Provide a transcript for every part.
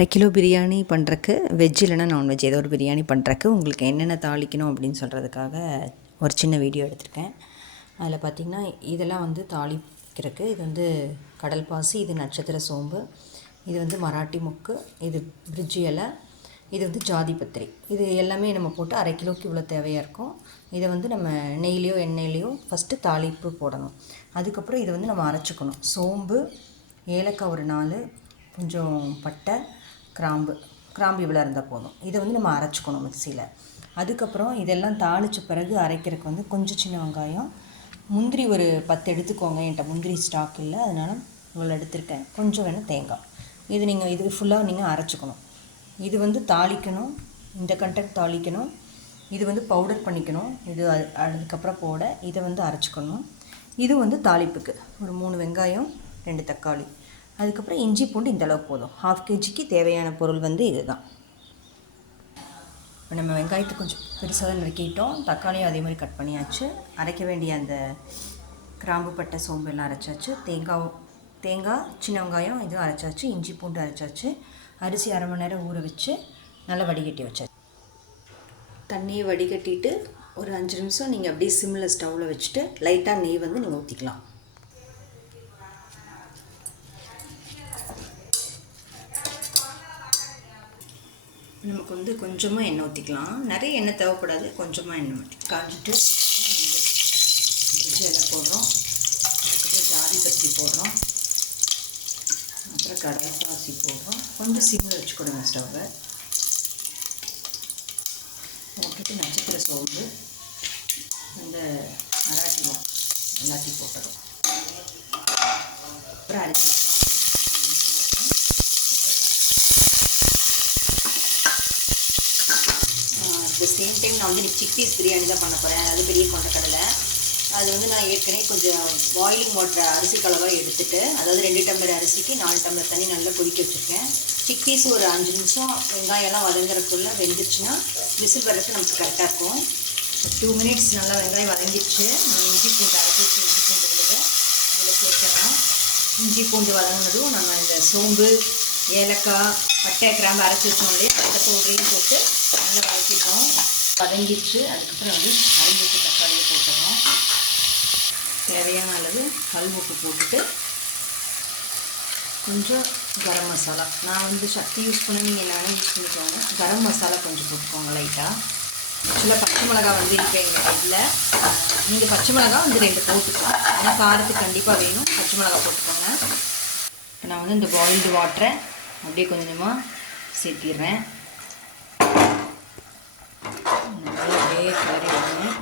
1/2 kilo biryani பண்ணுறக்கு veg இல்லைனா non veg ஏதோ ஒரு பிரியாணி பண்ணுறக்கு உங்களுக்கு என்னென்ன தாளிக்கணும் அப்படின்னு சொல்கிறதுக்காக ஒரு சின்ன வீடியோ எடுத்திருக்கேன். அதில் பார்த்திங்கன்னா இதெல்லாம் வந்து தாளிக்கிறதுக்கு இது வந்து கடல் பாசி, இது நட்சத்திர சோம்பு, இது வந்து மராட்டி மொக்கு, இது பிரிட்ஜி இலை, இது வந்து ஜாதிபத்திரி. இது எல்லாமே நம்ம போட்டு 1/2 கிலோக்கு இவ்வளோ தேவையாக இருக்கும். இதை வந்து நம்ம நெய்லேயோ எண்ணெயிலையோ ஃபஸ்ட்டு தாளிப்பு போடணும். அதுக்கப்புறம் இதை வந்து நம்ம அரைச்சிக்கணும். சோம்பு, ஏலக்காய் ஒரு 4, கொஞ்சம் பட்டை, கிராம்பு இவ்வளோ இருந்தால் போதும். இதை வந்து நம்ம அரைச்சிக்கணும் மிக்சியில். அதுக்கப்புறம் இதெல்லாம் தாளித்த பிறகு அரைக்கிறதுக்கு வந்து கொஞ்சம் சின்ன வெங்காயம், முந்திரி ஒரு 10 எடுத்துக்கோங்க. என்கிட்ட முந்திரி ஸ்டாக் இல்லை, அதனால் இவ்வளோ எடுத்துருக்கேன். கொஞ்சம் வேணும் தேங்காய். இது ஃபுல்லாக நீங்கள் அரைச்சிக்கணும். இது வந்து தாளிக்கணும், இந்த கண்டென்ட் தாளிக்கணும். இது வந்து பவுடர் பண்ணிக்கணும். இது அதுக்கப்புறம் போட இதை வந்து அரைச்சிக்கணும். இது வந்து தாளிப்புக்கு ஒரு 3 வெங்காயம், 2 தக்காளி, அதுக்கப்புறம் இஞ்சி பூண்டு இந்தளவுக்கு போதும். 1/2 kgக்கு தேவையான பொருள் வந்து இதுதான். இப்போ நம்ம வெங்காயத்தை கொஞ்சம் பெருசாக தான் நறுக்கிட்டோம். தக்காளியும் அதே மாதிரி கட் பண்ணியாச்சு. அரைக்க வேண்டிய அந்த கிராம்பு, பட்டை, சோம்பு எல்லாம் அரைச்சாச்சு. தேங்காய், சின்ன வெங்காயம் இதுவும் அரைச்சாச்சு. இஞ்சி பூண்டு அரைச்சாச்சு. அரிசி 1/2 மணி நேரம் ஊற வச்சு நல்லா வடிகட்டி வச்சாச்சு. தண்ணியை வடிகட்டிட்டு ஒரு 5 நிமிஷம் நீங்கள் அப்படியே சிம்மில் ஸ்டவ்வில் வச்சுட்டு லைட்டாக நெய் வந்து நீங்கள் ஊற்றிக்கலாம். நமக்கு வந்து கொஞ்சமாக எண்ணெய் ஊற்றிக்கலாம். நிறைய எண்ணெய் தேவைப்படாது, கொஞ்சமாக எண்ணெய் ஊற்றி காஞ்சிட்டு பிரிட்ஜி எல்லாம் போடுறோம். அதுக்கப்புறம் ஜாதிபத்திரி போடுறோம். அப்புறம் கடல் பாசி போடுறோம். கொஞ்சம் சிம்மில் வச்சு கொடுங்க ஸ்டவ்வை. போட்டுட்டு நட்சத்திர சோம்பு, இந்த மராட்டி மொக்கு எல்லாத்தையும் போட்டுடும். அப்புறம் அரிசி அட் சேம் டைம் நான் வந்து சிக்பீஸ் பிரியாணி தான் பண்ண போகிறேன். அதாவது பெரிய கொண்டக்கடலை. அது வந்து நான் ஏற்கனவே கொஞ்சம் பாயிலிங் வாட்டர் அரிசி கலவாக எடுத்துகிட்டு, அதாவது 2 டம்ளர் அரிசிக்கு 4 டம்ளர் தண்ணி நல்லா கொதிக்க வச்சுருக்கேன். சிக்பீஸ் ஒரு 5 நிமிஷம் வெங்காயம்லாம் வதங்குறதுக்குள்ளே வெந்துச்சுன்னா விசில் வர்றதுக்கு நமக்கு கரெக்டாக இருக்கும். 2 மினிட்ஸ் நல்லா வெங்காயம் வதங்கிடுச்சு. நான் இஞ்சி பூண்டு அரைச்சி வச்சு இஞ்சி பூண்டு விழுது அதில் சேர்த்துறேன். இஞ்சி பூண்டு வதங்கினதும் நம்ம இந்த சோம்பு, ஏலக்காய், பட்டை, கிராம்பு அரைச்சி வச்சோம் இல்லையா, அந்த பவுடரையும் போட்டு நல்லா வதக்கிட்டோம். வதங்கிடுச்சு. அதுக்கப்புறம் வந்து அரைஞ்சிட்டு தக்காளியை போட்டுறோம். தேவையான அளவு கல் உப்பு போட்டுட்டு கொஞ்சம் கரம் மசாலா, நான் வந்து சக்தி யூஸ் பண்ணி நீங்கள் நானே யூஸ் பண்ணிக்கோங்க. கரம் மசாலா கொஞ்சம் போட்டுக்கோங்க லைட்டாக. ஆக்சுவலாக பச்சை மிளகா வந்து இப்போ எங்கள் இதில் நீங்கள் பச்சை மிளகா வந்து 2 போட்டுக்கலாம். ஏன்னா காரத்துக்கு கண்டிப்பாக வேணும், பச்சை மிளகா போட்டுக்கோங்க. இப்போ நான் வந்து இந்த பாயில்டு வாட்டரை அப்படியே கொஞ்சமாக சேர்த்திடுறேன். நல்லா அப்படியே கிளறி விடணும்.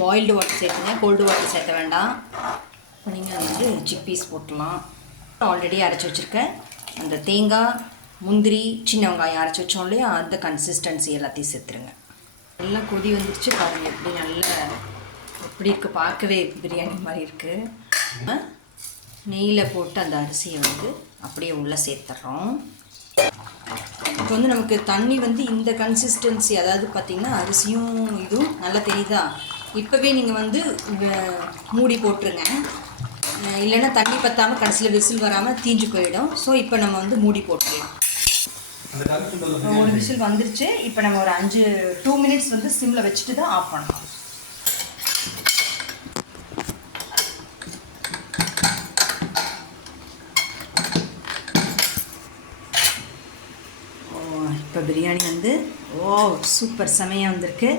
பாயில்டு வாட்டர் சேர்த்துங்க, கோல்டு வாட்டர் சேர்த்த வேண்டாம். இப்போ நீங்கள் வந்து சிக்பீஸ் போட்டுடலாம். ஆல்ரெடி அரைச்சி வச்சுருக்கேன் அந்த தேங்காய், முந்திரி, சின்ன வெங்காயம் அரைச்சி வச்சோம் இல்லையா, அந்த கன்சிஸ்டன்சி எல்லாத்தையும் சேர்த்துருங்க. நல்லா கொதி வந்துடுச்சு பாருங்கள். எப்படி நல்லா எப்படி இருக்குது, பார்க்கவே பிரியாணி மாதிரி இருக்குது. நெய்யில் போட்டு அந்த அரிசியை வந்து அப்படியே உள்ளே சேர்த்துட்றோம். இப்போ வந்து நமக்கு தண்ணி வந்து இந்த கன்சிஸ்டன்சி, அதாவது பார்த்திங்கன்னா அரிசியும் இதுவும் நல்லா தெரியுதா. இப்போவே நீங்கள் வந்து மூடி போட்டுருங்க, இல்லைன்னா தண்ணி பற்றாமல் கடைசியில் விசில் வராமல் தீஞ்சு போயிடும். ஸோ இப்போ நம்ம வந்து மூடி போட்டுடலாம். ஒரு விசில் வந்துருச்சு. இப்போ நம்ம ஒரு 2 மினிட்ஸ் வந்து சிம்மில் வச்சுட்டு தான் ஆஃப் பண்ணலாம். இப்போ பிரியாணி வந்து சூப்பர் செமையாக வந்திருக்கு.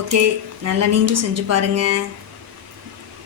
ஓகே, நல்லா நீங்களும் செஞ்சு பாருங்கள்.